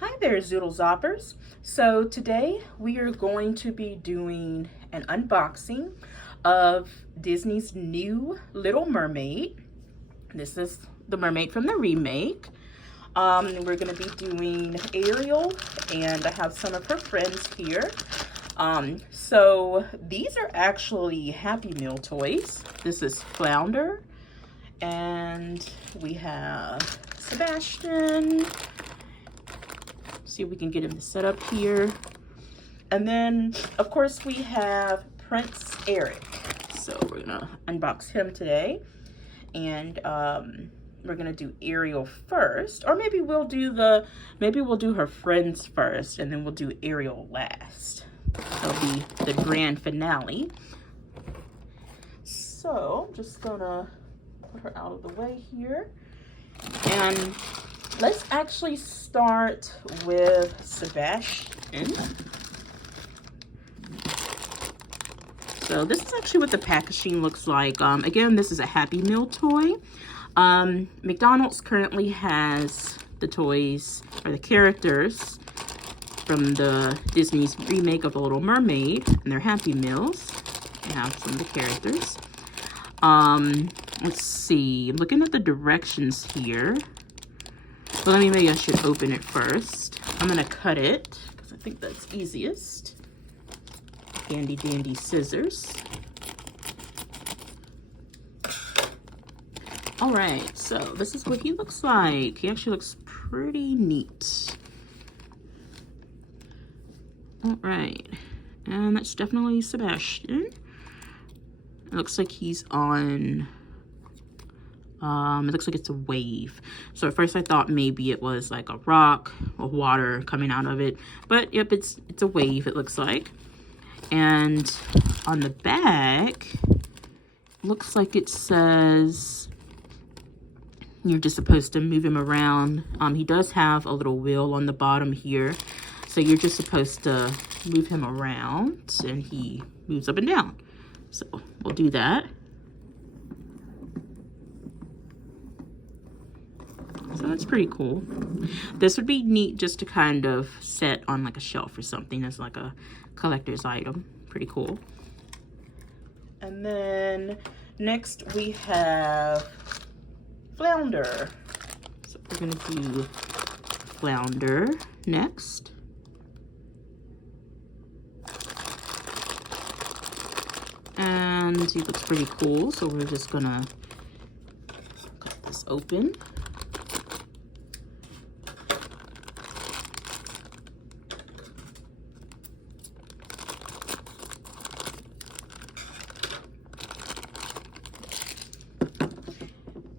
Hi there, Zoodle Zoppers. So today we are going to be doing an unboxing of Disney's new Little Mermaid. This is the mermaid from the remake. We're going to be doing Ariel, and I have some of her friends here. So these are actually Happy Meal toys. This is Flounder, and we have Sebastian. See if we can get him set up here. And then, of course, we have Prince Eric. So we're gonna unbox him today. And we're gonna do Ariel first. Or maybe we'll do her friends first, and then we'll do Ariel last. That'll be the grand finale. So I'm just gonna put her out of the way here. And let's actually start with Sebastian. So this is actually what the packaging looks like. Again, this is a Happy Meal toy. McDonald's currently has the toys, or the characters, from the Disney's remake of The Little Mermaid, and their Happy Meals. You have some of the characters. Let's see, looking at the directions here. Well, maybe I should open it first. I'm gonna cut it, because I think that's easiest. Handy dandy scissors. All right, so this is what he looks like. He actually looks pretty neat. All right, and that's definitely Sebastian. It looks like he's on, it looks like it's a wave. So at first I thought maybe it was like a rock or water coming out of it. But yep, it's a wave, it looks like. And on the back, looks like it says you're just supposed to move him around. He does have a little wheel on the bottom here. So you're just supposed to move him around, and he moves up and down. So we'll do that. So that's pretty cool. This would be neat just to kind of set on like a shelf or something as like a collector's item. Pretty cool. And then next we have Flounder. So we're gonna do Flounder next. And he looks pretty cool, so we're just gonna cut this open.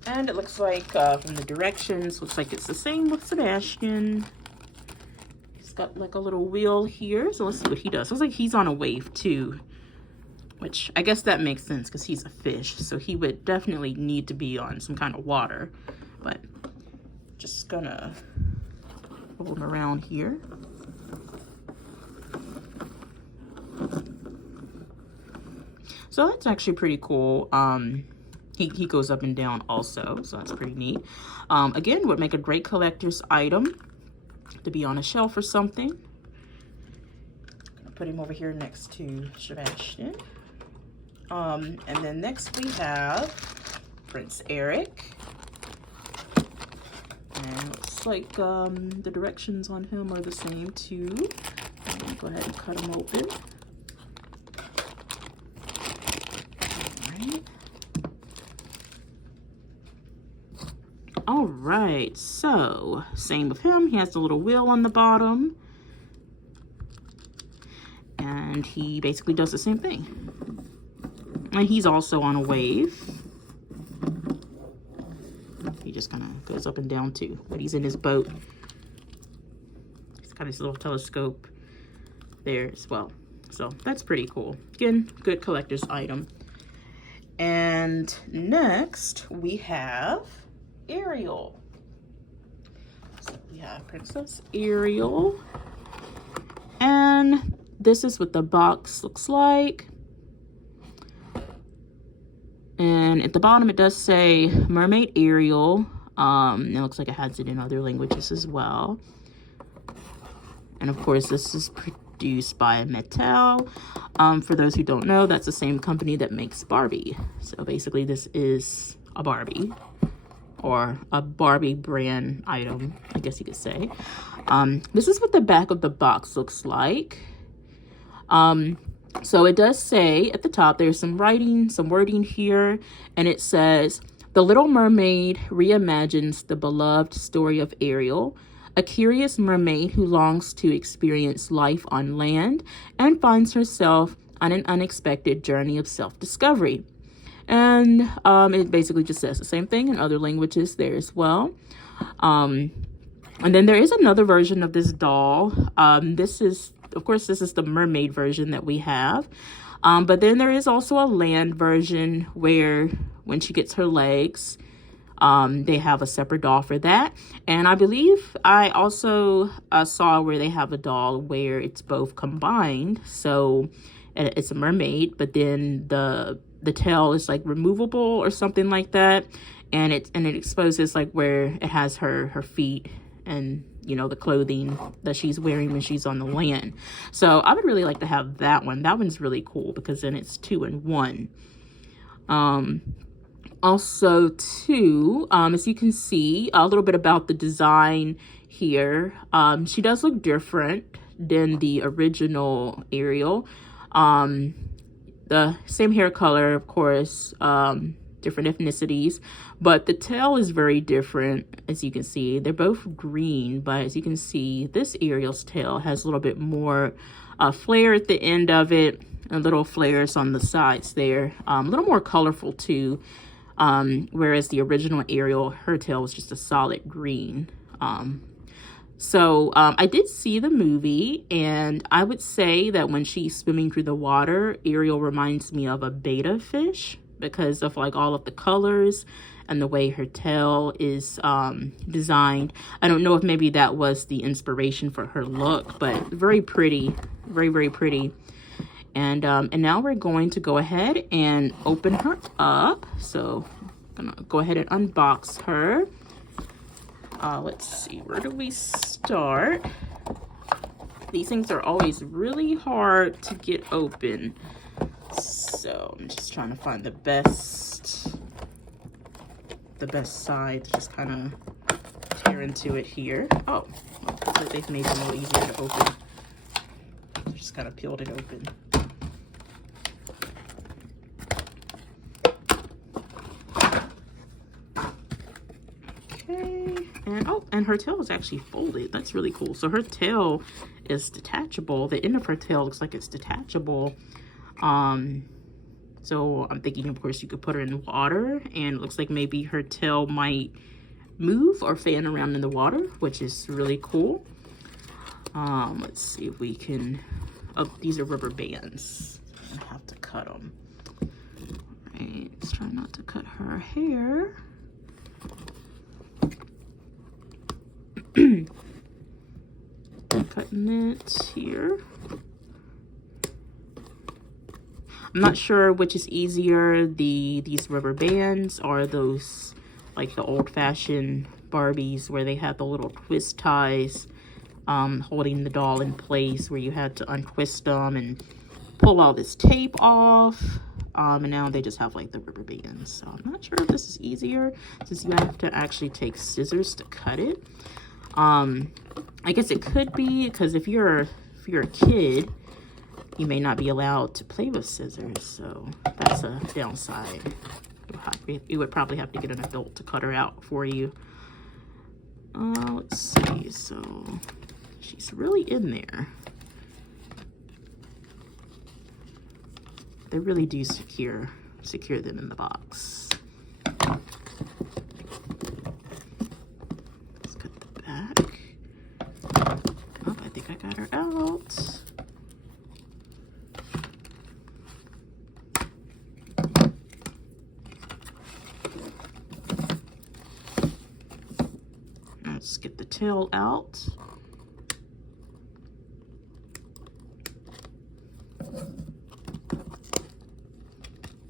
And it looks like, from the directions, looks like it's the same with Sebastian. He's got like a little wheel here, so let's see what he does. Looks like he's on a wave too, which I guess that makes sense because he's a fish, so he would definitely need to be on some kind of water. But just gonna roll him around here. So that's actually pretty cool. He goes up and down also, so that's pretty neat. Again, would make a great collector's item to be on a shelf or something. Gonna put him over here next to Sebastian. And then next we have Prince Eric. And looks like the directions on him are the same too. I'm gonna go ahead and cut him open. All right, so same with him. He has the little wheel on the bottom, and he basically does the same thing. And he's also on a wave. He just kind of goes up and down too, but he's in his boat. He's got his little telescope there as well. So that's pretty cool. Again, good collector's item. And next we have Ariel. So we have Princess Ariel, and this is what the box looks like. And at the bottom it does say Mermaid Ariel. It looks like it has it in other languages as well. And of course, this is produced by Mattel. For those who don't know, that's the same company that makes Barbie. So basically, this is a Barbie, or a Barbie brand item, I guess you could say. This is what the back of the box looks like. So it does say at the top, there's some wording here, and it says, "The Little Mermaid reimagines the beloved story of Ariel, a curious mermaid who longs to experience life on land and finds herself on an unexpected journey of self-discovery." And it basically just says the same thing in other languages there as well. And then there is another version of this doll. This is, of course, this is the mermaid version that we have. But then there is also a land version where when she gets her legs, they have a separate doll for that. And I believe I also saw where they have a doll where it's both combined. So it's a mermaid, but then the tail is like removable or something like that. And it exposes like where it has her feet and, you know, the clothing that she's wearing when she's on the land. So I would really like to have that one. That one's really cool because then it's 2 in 1. Also, too, as you can see, a little bit about the design here. She does look different than the original Ariel. The same hair color, of course, different ethnicities, but the tail is very different. As you can see, they're both green, but as you can see, this Ariel's tail has a little bit more flare at the end of it, and little flares on the sides there, a little more colorful too. Whereas the original Ariel, her tail was just a solid green. So I did see the movie, and I would say that when she's swimming through the water, Ariel reminds me of a betta fish because of like all of the colors and the way her tail is designed. I don't know if maybe that was the inspiration for her look, but very pretty, very, very pretty. And now we're going to go ahead and open her up. So I'm gonna go ahead and unbox her. Let's see, where do we start? These things are always really hard to get open. So I'm just trying to find the best side to just kind of tear into it here. Oh, so they've made it a little easier to open. Just kind of peeled it open. And her tail is actually folded. That's really cool. So her tail is detachable. The end of her tail looks like it's detachable. So I'm thinking, of course, you could put her in water, and it looks like maybe her tail might move or fan around in the water, which is really cool. Let's see if we can, oh, these are rubber bands. I have to cut them. All right, let's try not to cut her hair. Cutting it here. I'm not sure which is easier, these rubber bands or those like the old-fashioned Barbies where they had the little twist ties holding the doll in place, where you had to untwist them and pull all this tape off. And now they just have like the rubber bands. So I'm not sure if this is easier since you have to actually take scissors to cut it. I guess it could be because if you're a kid, you may not be allowed to play with scissors, so that's a downside. You would probably have to get an adult to cut her out for you. Let's see, so she's really in there. They really do secure them in the box. Let's cut the back. Oh, I think I got her out. Let's get the tail out.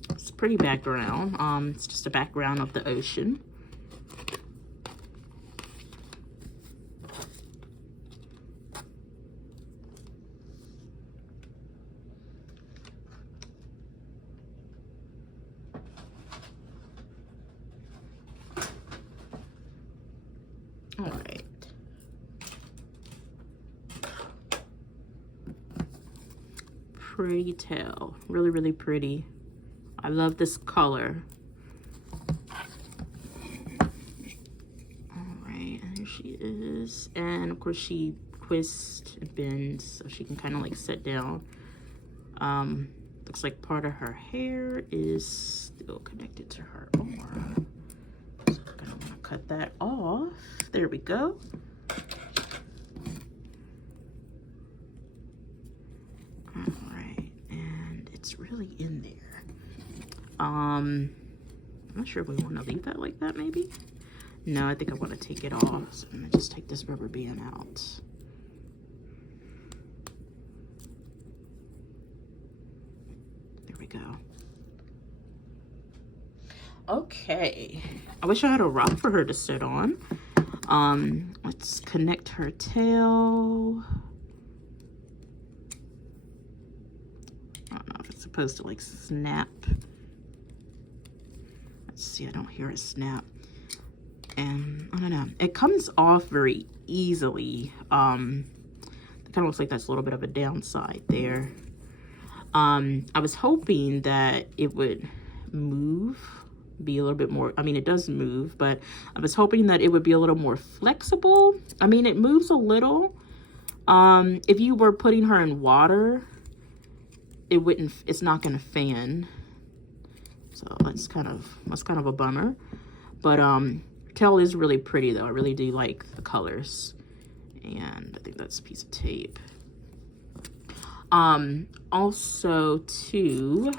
It's a pretty background. It's just a background of the ocean. pretty tail. Really, really pretty. I love this color. All right, and here she is. And of course she twists and bends so she can kind of like sit down. Looks like part of her hair is still connected to her arm. So I'm gonna wanna cut that off. There we go. All right, and it's really in there. I'm not sure if we want to leave that like that, maybe. No, I think I want to take it off. So I'm gonna just take this rubber band out. There we go. Okay. I wish I had a rock for her to sit on. Let's connect her tail. I don't know if it's supposed to like snap. Let's see, I don't hear a snap. And I don't know, it comes off very easily. It kind of looks like that's a little bit of a downside there. I was hoping that it would move, be a little bit more, I mean, it does move, but I was hoping that it would be a little more flexible. I mean, it moves a little. If you were putting her in water, it's not gonna fan. So that's kind of a bummer. But tail is really pretty though. I really do like the colors. And I think that's a piece of tape. Also too,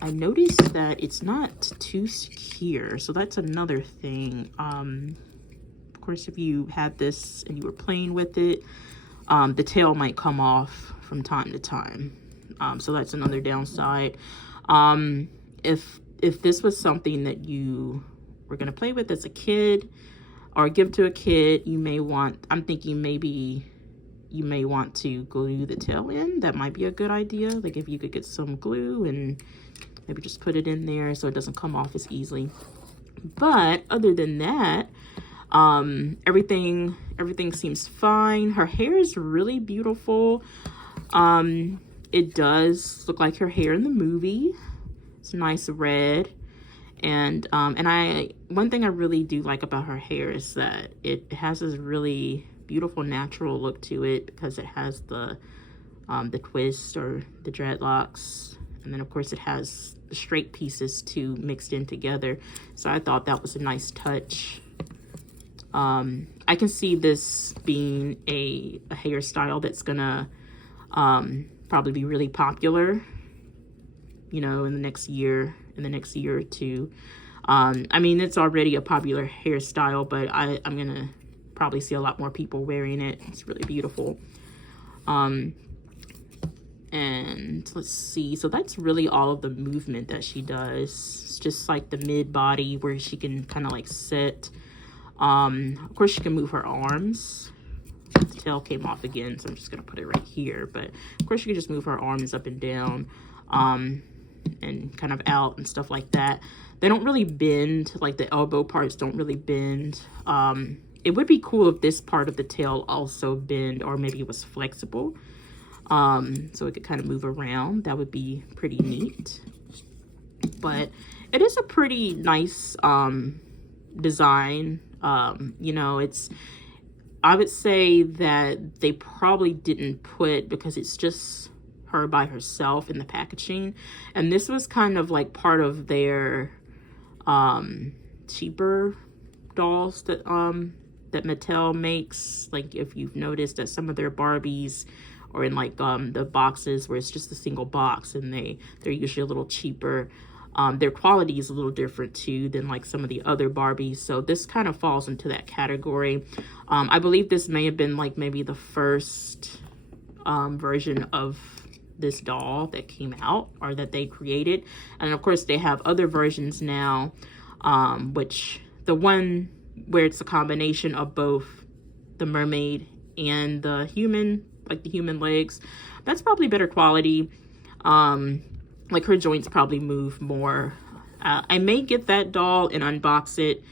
I noticed that it's not too secure. So that's another thing. Of course, if you had this and you were playing with it, the tail might come off from time to time. So that's another downside. If this was something that you were gonna play with as a kid or give to a kid, you may want, I'm thinking maybe you may want to glue the tail in. That might be a good idea. Like if you could get some glue and maybe just put it in there so it doesn't come off as easily. But other than that, everything seems fine. Her hair is really beautiful. It does look like her hair in the movie. It's nice red. And one thing I really do like about her hair is that it has this really beautiful natural look to it because it has the twist or the dreadlocks, and then of course it has the straight pieces too mixed in together. So I thought that was a nice touch. I can see this being a hairstyle that's gonna probably be really popular, you know, in the next year or two. I mean, it's already a popular hairstyle, but I'm gonna probably see a lot more people wearing it. It's really beautiful. And let's see, so that's really all of the movement that she does. It's just like the mid body where she can kind of like sit. Of course she can move her arms. The tail came off again, so I'm just gonna put it right here, but of course she can just move her arms up and down, and kind of out and stuff like that. They don't really bend, like the elbow parts don't really bend. It would be cool if this part of the tail also bend, or maybe it was flexible, so it could kind of move around. That would be pretty neat. But it is a pretty nice design. You know, I would say that they probably didn't put, because it's just her by herself in the packaging, and this was kind of like part of their cheaper dolls that that Mattel makes. Like if you've noticed that some of their Barbies or in like the boxes where it's just a single box, and they're usually a little cheaper. Their quality is a little different too than like some of the other Barbies, so this kind of falls into that category. I believe this may have been like maybe the first version of this doll that came out, or that they created. And of course they have other versions now, which the one where it's a combination of both the mermaid and the human, like the human legs, that's probably better quality. Like her joints probably move more. I may get that doll and unbox it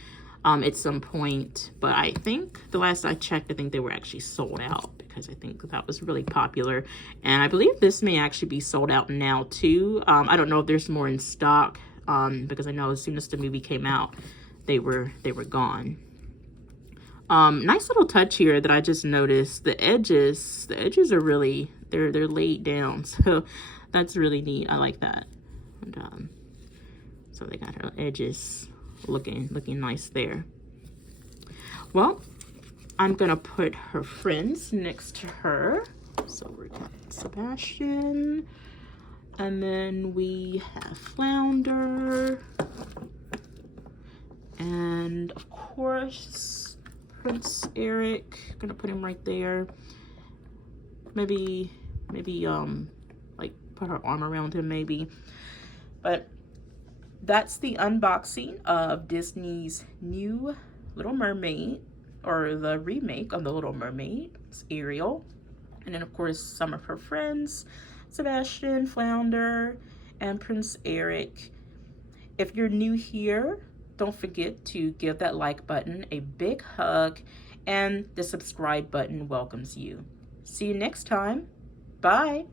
at some point, but I think the last I checked, I think they were actually sold out, because I think that was really popular. And I believe this may actually be sold out now too. I don't know if there's more in stock, because I know as soon as the movie came out, they were gone. Nice little touch here that I just noticed. The edges are really, they're laid down. So that's really neat. I like that. And, so they got her edges looking nice there. Well, I'm gonna put her friends next to her. So we got Sebastian, and then we have Flounder, and of course Prince Eric. Gonna put him right there. Maybe like put her arm around him maybe. But that's the unboxing of Disney's new Little Mermaid, or the remake of the Little Mermaid. It's Ariel. And then of course some of her friends, Sebastian, Flounder, and Prince Eric. If you're new here, don't forget to give that like button a big hug, and the subscribe button welcomes you. See you next time. Bye.